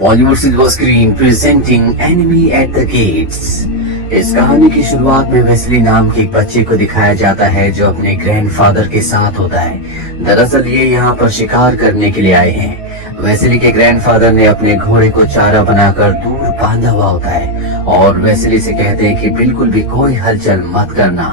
Bollywood silver screen presenting enemy at the gates. इस कहानी की शुरुआत में वेस्ली नाम के एक बच्चे को दिखाया जाता है जो अपने ग्रैंडफादर के साथ होता है। दरअसल ये यहाँ पर शिकार करने के लिए आए हैं। वेस्ली के ग्रैंडफादर ने अपने घोड़े को चारा बनाकर दूर बांधा हुआ होता है और वेस्ली से कहते हैं कि बिल्कुल भी कोई हलचल मत करना।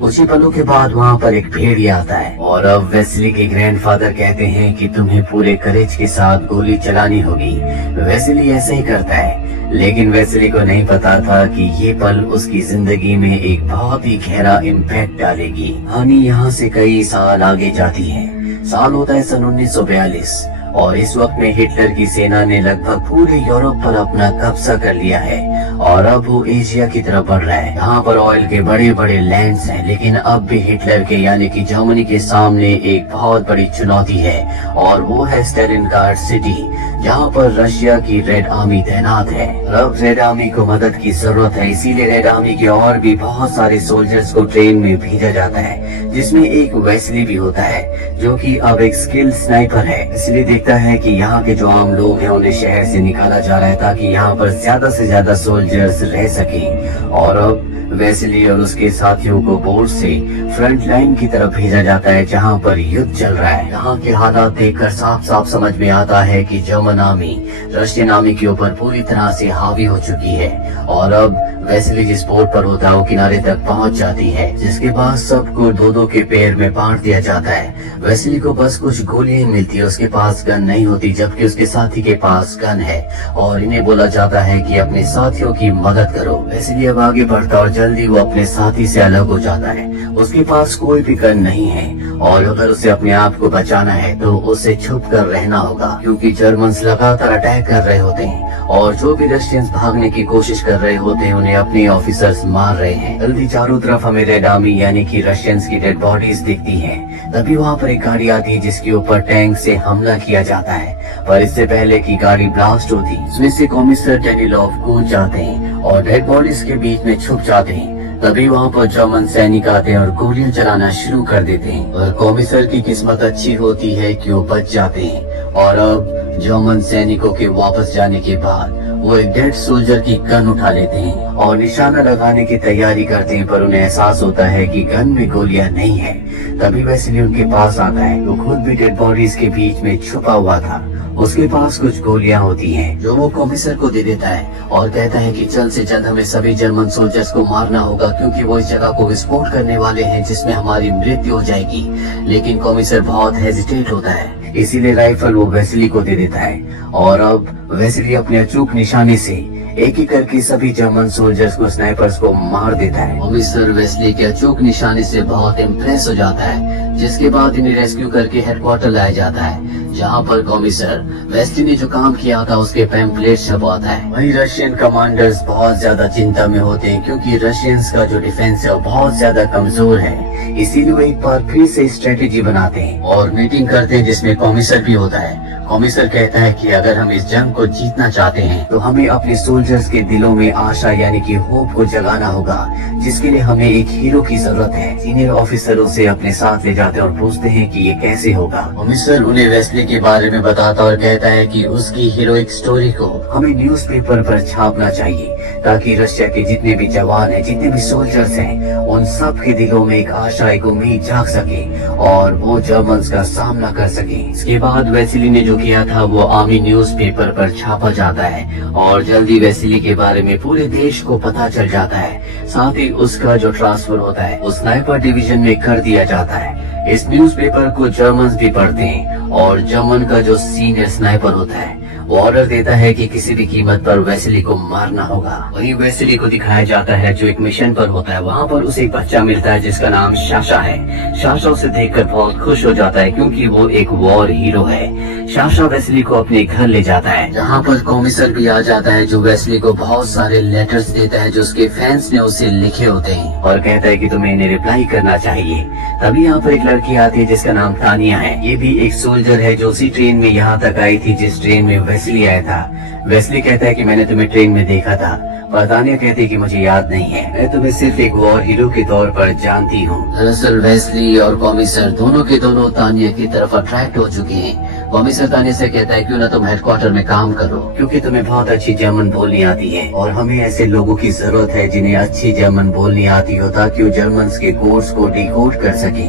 कुछ ही पलों के बाद वहाँ पर एक भेड़िया आता है और अब वेस्ली के ग्रैंडफादर कहते हैं कि तुम्हें पूरे करेज के साथ गोली चलानी होगी। वेस्ली ऐसे ही करता है, लेकिन वेस्ली को नहीं पता था कि ये पल उसकी जिंदगी में एक बहुत ही गहरा इम्पैक्ट डालेगी। कहानी यहाँ से कई साल आगे जाती है। साल होता है सन 1942 और इस वक्त में हिटलर की सेना ने लगभग पूरे यूरोप पर अपना कब्जा कर लिया है और अब वो एशिया की तरफ बढ़ रहा है। यहाँ पर ऑयल के बड़े बड़े लैंड्स हैं, लेकिन अब भी हिटलर के यानी कि जर्मनी के सामने एक बहुत बड़ी चुनौती है और वो है स्टेलिनग्राड सिटी, जहाँ पर रशिया की रेड आर्मी तैनात है। अब रेड आर्मी को मदद की जरूरत है, इसीलिए रेड आर्मी के और भी बहुत सारे सोल्जर्स को ट्रेन में भेजा जाता है, जिसमें एक वेस्ली भी होता है जो कि अब एक स्किल्ड स्नाइपर है। इसलिए देखता है कि यहाँ के जो आम लोग हैं उन्हें शहर से निकाला जा रहा है ताकि यहाँ पर ज्यादा से ज्यादा सोल्जर्स रह सकें। और अब वेस्ली और उसके साथियों को बोर्ड से फ्रंट लाइन की तरफ भेजा जाता है जहां पर युद्ध चल रहा है। यहाँ के हालात देखकर साफ साफ समझ में आता है कि जर्मन आर्मी रशियन आर्मी के ऊपर पूरी तरह से हावी हो चुकी है और अब वेस्ली जिस बोट पर होता है वो किनारे तक पहुंच जाती है, जिसके बाद सबको दो दो के पेयर में बांट दिया जाता है। वेस्ली को बस कुछ गोलियां मिलती है, उसके पास गन नहीं होती, जबकि उसके साथी के पास गन है और इन्हें बोला जाता है कि अपने साथियों की मदद करो। वेस्ली अब आगे बढ़ता और जल्दी वो अपने साथी से अलग हो जाता है। उसके पास कोई भी गन नहीं है और अगर उसे अपने आप को बचाना है तो उसे छुप कर रहना होगा, क्योंकि जर्मन्स लगातार अटैक कर रहे होते हैं और जो भी रशियंस भागने की कोशिश कर रहे होते हैं उन्हें अपने ऑफिसर्स मार रहे हैं। जल्दी चारों तरफ हमें रेड आर्मी यानी कि रशियंस की डेड बॉडीज दिखती हैं। तभी वहाँ पर एक गाड़ी आती है जिसके ऊपर टैंक से हमला किया जाता है, पर इससे पहले की गाड़ी ब्लास्ट होती इसमें से कॉमिसर डेनिलोव कूद जाते हैं और डेड बॉडीज के बीच में छुप जाते हैं। तभी वहाँ पर जर्मन सैनिक आते हैं और गोलियां चलाना शुरू कर देते हैं, और कॉमिसर की किस्मत अच्छी होती है कि वो बच जाते हैं। और अब जर्मन सैनिकों के वापस जाने के बाद वो एक डेड सोल्जर की गन उठा लेते हैं और निशाना लगाने की तैयारी करते हैं, पर उन्हें एहसास होता है कि गन में गोलियां नहीं है। तभी वेस्ली उनके पास आता है, वो खुद भी डेड बॉडीज के बीच में छुपा हुआ था। उसके पास कुछ गोलियां होती हैं जो वो कॉमिसर को दे देता है और कहता है कि जल्द से जल्द हमें सभी जर्मन सोल्जर्स को मारना होगा, क्योंकि वो इस जगह को विस्फोट करने वाले हैं जिसमें हमारी मृत्यु हो जाएगी। लेकिन कॉमिसर बहुत हेजिटेट होता है, इसीलिए राइफल वो वेस्ली को दे देता है और अब वेस्ली अपने अचूक निशाने से एक एक करके सभी जर्मन सोल्जर्स को स्नाइपर्स को मार देता है। कॉमिसर वेस्ली के अचूक निशाने से बहुत इम्प्रेस हो जाता है, जिसके बाद इन्हें रेस्क्यू करके हेडक्वार्टर लाया जाता है, जहाँ पर कॉमिसर वेस्ली ने जो काम किया था उसके पैम्पलेट छपवाता है। वहीं रशियन कमांडर्स बहुत ज्यादा चिंता में होते हैं, क्योंकि रशियंस का जो डिफेंस है वो बहुत ज्यादा कमजोर है। इसीलिए वो एक बार फिर से स्ट्रेटेजी बनाते हैं और मीटिंग करते हैं जिसमें कॉमिसर भी होता है। कॉमिसर कहता है कि अगर हम इस जंग को जीतना चाहते हैं तो हमें अपने सोल्जर्स के दिलों में आशा यानी कि होप को जगाना होगा, जिसके लिए हमें एक हीरो की जरूरत है। सीनियर ऑफिसर उसे अपने साथ ले जाते हैं और पूछते हैं कि ये कैसे होगा। कॉमिसर उन्हें वेस्ली के बारे में बताता और कहता है कि उसकी हीरोइक स्टोरी को हमें न्यूज़पेपर पर छापना चाहिए, ताकि रशिया के जितने भी जवान हैं, जितने भी सोल्जर्स हैं, उन सब के दिलों में एक आशा, एक उम्मीद जाग सके और वो जर्मन्स का सामना कर सके। इसके बाद वेस्ली ने जो किया था वो आर्मी न्यूज़पेपर पर छापा जाता है और जल्दी वेस्ली के बारे में पूरे देश को पता चल जाता है। साथ ही उसका जो ट्रांसफर होता है उस स्नाइपर डिवीजन में कर दिया जाता है। इस न्यूज़पेपर को जर्मन्स भी पढ़ते हैं और जर्मन का जो सीनियर स्नाइपर होता है वो ऑर्डर देता है कि किसी भी कीमत पर वेस्ली को मारना होगा। वहीं वेस्ली को दिखाया जाता है जो एक मिशन पर होता है। वहाँ पर उसे एक बच्चा मिलता है जिसका नाम शाशा है। शाशा उसे देखकर बहुत खुश हो जाता है, क्योंकि वो एक वॉर हीरो है। शाशा वेस्ली को अपने घर ले जाता है, जहाँ पर कॉमिसर भी आ जाता है, जो वेस्ली को बहुत सारे लेटर्स देता है जो उसके फैंस ने उसे लिखे होते हैं और कहता है कि तुम्हें इन्हें रिप्लाई करना चाहिए। तभी यहाँ पर एक लड़की आती है जिसका नाम तानिया है। ये भी एक सोल्जर है जो उसी ट्रेन में यहाँ तक आई थी जिस ट्रेन में वेस्ली आया था। वेस्ली कहता है कि मैंने तुम्हें ट्रेन में देखा था, पर तानिया कहती है कि मुझे याद नहीं है, मैं तुम्हें सिर्फ एक वॉर हीरो के तौर पर जानती हूँ। दरअसल वेस्ली और कॉमिसर दोनों के दोनों तानिया की तरफ अट्रैक्ट हो चुके हैं। कॉमिसर तानिया से कहता है क्यों ना तुम हेडक्वार्टर में काम करो, क्योंकि तुम्हें बहुत अच्छी जर्मन बोलनी आती है और हमें ऐसे लोगों की जरूरत है जिन्हें अच्छी जर्मन बोलनी आती हो ताकि वो जर्मन के कोड्स को डिकोड कर सके।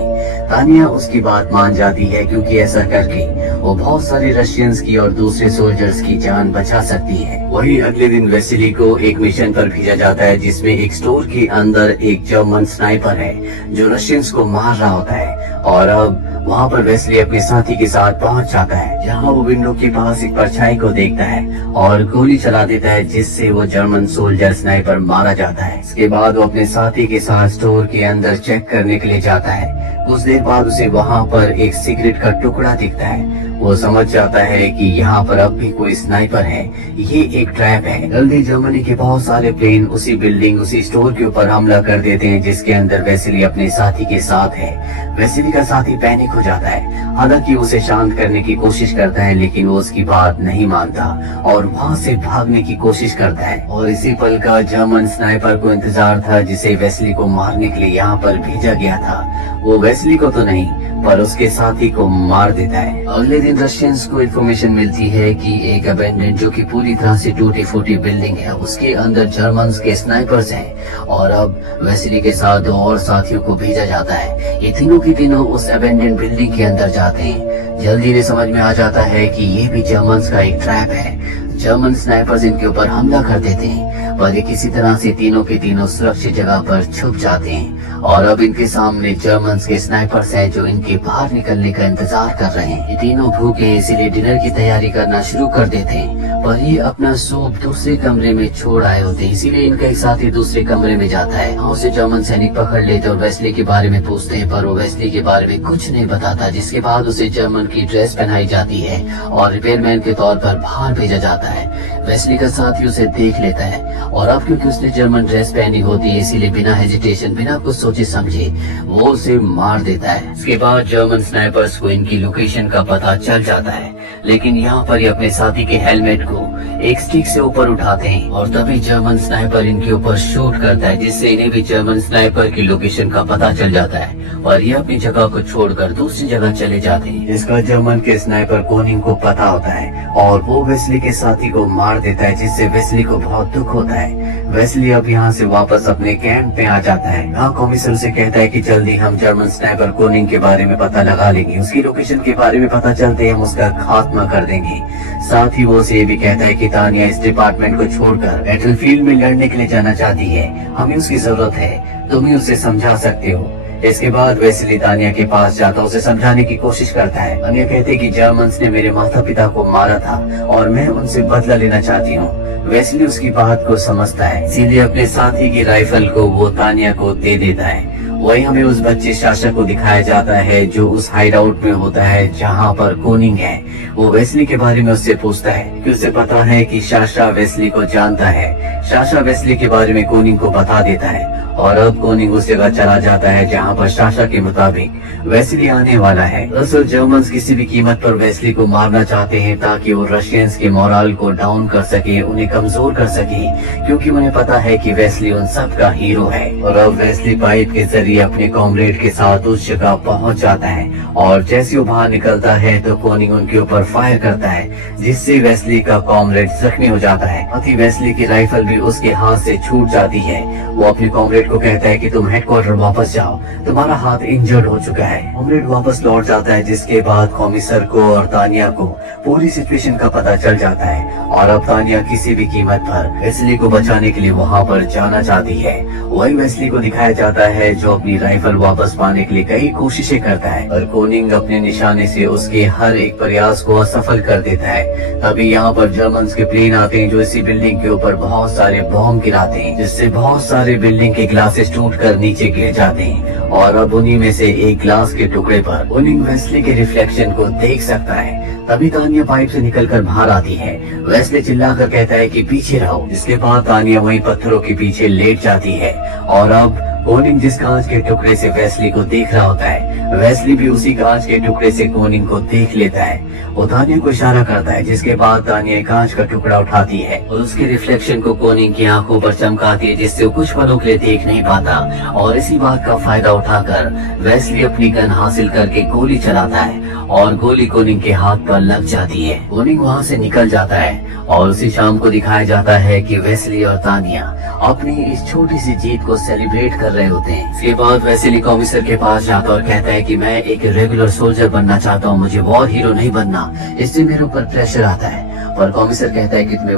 तानिया उसकी बात मान जाती है क्योंकि ऐसा करके वो बहुत सारे रशियंस की और दूसरे सोल्जर्स की जान बचा सकती है। वही अगले दिन वेसिली को एक मिशन पर भेजा जाता है जिसमें एक स्टोर के अंदर एक जर्मन स्नाइपर है जो रशियंस को मार रहा होता है और अब वहाँ पर वेस्ली अपने साथी के साथ पहुँच जाता है जहाँ वो विंडो के पास एक परछाई को देखता है और गोली चला देता है जिससे वो जर्मन सोल्जर स्नाइपर मारा जाता है। इसके बाद वो अपने साथी के साथ स्टोर के अंदर चेक करने के लिए जाता है। कुछ देर बाद उसे वहाँ पर एक सिगरेट का टुकड़ा दिखता है। वो समझ जाता है कि यहाँ पर अब भी कोई स्नाइपर है, ये एक ट्रैप है। जल्दी जर्मनी के बहुत सारे प्लेन उसी बिल्डिंग उसी स्टोर के ऊपर हमला कर देते हैं जिसके अंदर वेसिली अपने साथी के साथ है। वेसिली का साथी पैनिक हो जाता है, हालांकि उसे शांत करने की कोशिश करता है लेकिन वो उसकी बात नहीं मानता और वहाँ से भागने की कोशिश करता है। और इसी पल का जर्मन स्नाइपर को इंतजार था जिसे वेसिली को मारने के लिए यहाँ पर भेजा गया था। वो वेसिली को तो नहीं पर उसके साथी को मार देता है। अगले दिन रशियंस को इन्फॉर्मेशन मिलती है कि एक अबेंडेंट जो कि पूरी तरह से टूटी फूटी बिल्डिंग है उसके अंदर जर्मन्स के स्नाइपर्स हैं और अब वेसिली के साथ 2 और साथियों को भेजा जाता है। ये तीनों के तीनों उस अबेंडेंट बिल्डिंग के अंदर जाते हैं। जल्दी इन्हें समझ में आ जाता है कि ये भी जर्मन्स का एक ट्रैप है। जर्मन स्नाइपर्स इनके ऊपर हमला कर देते हैं पर ये किसी तरह से तीनों के तीनों सुरक्षित जगह पर छुप जाते हैं और अब इनके सामने जर्मन्स के स्नाइपर्स हैं जो इनके बाहर निकलने का इंतजार कर रहे हैं। ये तीनों भूखे हैं इसीलिए डिनर की तैयारी करना शुरू कर देते हैं पर ये अपना सूप दूसरे कमरे में छोड़ आए होते हैं इसीलिए इनका एक साथी दूसरे कमरे में जाता है। उसे जर्मन सैनिक पकड़ लेते और वेस्ली के बारे में पूछते हैं पर वो वेस्ली के बारे में कुछ नहीं बताता, जिसके बाद उसे जर्मन की ड्रेस पहनाई जाती है और रिपेयरमैन के तौर पर बाहर भेजा जाता है। वेस्ली का साथी उसे देख लेता है और अब क्योंकि उसने जर्मन ड्रेस पहनी होती है इसीलिए बिना हेजिटेशन बिना कुछ सोचे समझे वो उसे मार देता है। इसके बाद जर्मन स्नाइपर्स को इनकी लोकेशन का पता चल जाता है लेकिन यहाँ पर ये अपने साथी के हेलमेट को एक स्टिक से ऊपर उठाते हैं और तभी जर्मन स्नाइपर इनके ऊपर शूट करता है जिससे इन्हें भी जर्मन स्नाइपर की लोकेशन का पता चल जाता है और ये अपनी जगह को छोड़कर दूसरी जगह चले जाते हैं जिसका जर्मन के स्नाइपर कोनिंग को पता होता है और वो वेस्ली के साथी को मार देता है जिससे वेस्ली को बहुत दुख होता है। वेस्ली अब यहाँ से वापस अपने कैंप में आ जाता है। यहाँ कॉमिसर से कहता है कि जल्दी हम जर्मन स्नाइपर कोनिंग के बारे में पता लगा लेंगे, उसकी लोकेशन के बारे में पता चलते हम उसका खात्मा कर देंगे। साथ ही वो उसे ये भी कहता है कि तानिया इस डिपार्टमेंट को छोड़कर बैटलफील्ड में लड़ने के लिए जाना चाहती है, हमें उसकी जरूरत है, तुम ही उसे समझा सकते हो। इसके बाद वेस्ली तानिया के पास जाता उसे समझाने की कोशिश करता है। तानिया कहते कि जर्मन्स ने मेरे माता पिता को मारा था और मैं उनसे बदला लेना चाहती हूँ। वेस्ली उसकी बात को समझता है इसीलिए अपने साथी की राइफल को वो तानिया को दे देता है। वही हमें उस बच्चे शाशा को दिखाया जाता है जो उस हाइड आउट में होता है जहाँ पर कोनिंग है। वो वेस्ली के बारे में उससे पूछता है कि उसे पता है कि शाशा वेस्ली को जानता है। शाशा वेस्ली के बारे में कोनिंग को बता देता है और अब कोनिंग उस जगह चला जाता है जहाँ पर शाशा के मुताबिक वेस्ली आने वाला है। दरअसल जर्मन्स किसी भी कीमत पर वेस्ली को मारना चाहते हैं ताकि वो रशियंस के मोरल को डाउन कर सके, उन्हें कमजोर कर सके, क्योंकि उन्हें पता है कि वेस्ली उन सब का हीरो है। और अब वेस्ली पाइप के जरिए अपने कॉमरेड के साथ उस जगह पहुँच जाता है और जैसे वो बाहर निकलता है तो कोनिंग उनके ऊपर फायर करता है जिससे वेस्ली का कॉमरेड जख्मी हो जाता है। साथ ही वेस्ली की राइफल भी उसके हाथ से छूट जाती है। वो अपने कॉमरेड को कहता है कि तुम हेडक्वार्टर वापस जाओ, तुम्हारा हाथ इंजर्ड हो चुका है। कॉमरेड वापस लौट जाता है जिसके बाद कॉमिसर को और तानिया को पूरी सिचुएशन का पता चल जाता है और अब तानिया किसी भी कीमत पर वेस्ली को बचाने के लिए वहाँ पर जाना चाहती है। वही वेस्ली को दिखाया जाता है जो अपनी राइफल वापस पाने के लिए कई कोशिशें करता है और कोनिंग अपने निशाने से उसके हर एक प्रयास को असफल कर देता है। तभी यहाँ पर जर्मन्स के प्लेन आते हैं जो इसी बिल्डिंग के ऊपर बहुत सारे बॉम्ब गिराते हैं जिससे बहुत सारे बिल्डिंग के ग्लासेस टूटकर नीचे गिर जाते हैं और अब उन्हीं में से एक ग्लास के टुकड़े पर कोनिंग वेस्ली के रिफ्लेक्शन को देख सकता है। तभी तानिया पाइप से निकलकर बाहर आती है। वेस्ली चिल्लाकर कहता है कि पीछे रहो। इसके बाद तानिया वहीं पत्थरों के पीछे लेट जाती है और अब कोनिंग जिस कांच के टुकड़े से वेस्ली को देख रहा होता है वेस्ली भी उसी कांच के टुकड़े से कोनिंग को देख लेता है। वो तानिया को इशारा करता है जिसके बाद तानिया कांच का टुकड़ा उठाती है और उसके रिफ्लेक्शन को कोनिंग की आंखों पर चमकाती है जिससे वो कुछ पलों के लिए देख नहीं पाता और इसी बात का फायदा उठाकर वेस्ली अपनी गन हासिल करके गोली चलाता है और गोली कोनिंग के हाथ पर लग जाती है। कोनिंग वहाँ से निकल जाता है और उसी शाम को दिखाया जाता है कि वेस्ली और तानिया अपनी इस छोटी सी जीत को सेलिब्रेट कर रहे होते हैं। इसके बाद वेस्ली कॉमिसर के पास जाता और कहता है कि मैं एक रेगुलर सोल्जर बनना चाहता हूँ, मुझे वॉर हीरो नहीं बनना, इससे मेरे ऊपर प्रेशर आता है। और कॉमिसर कहता है कि तुम्हें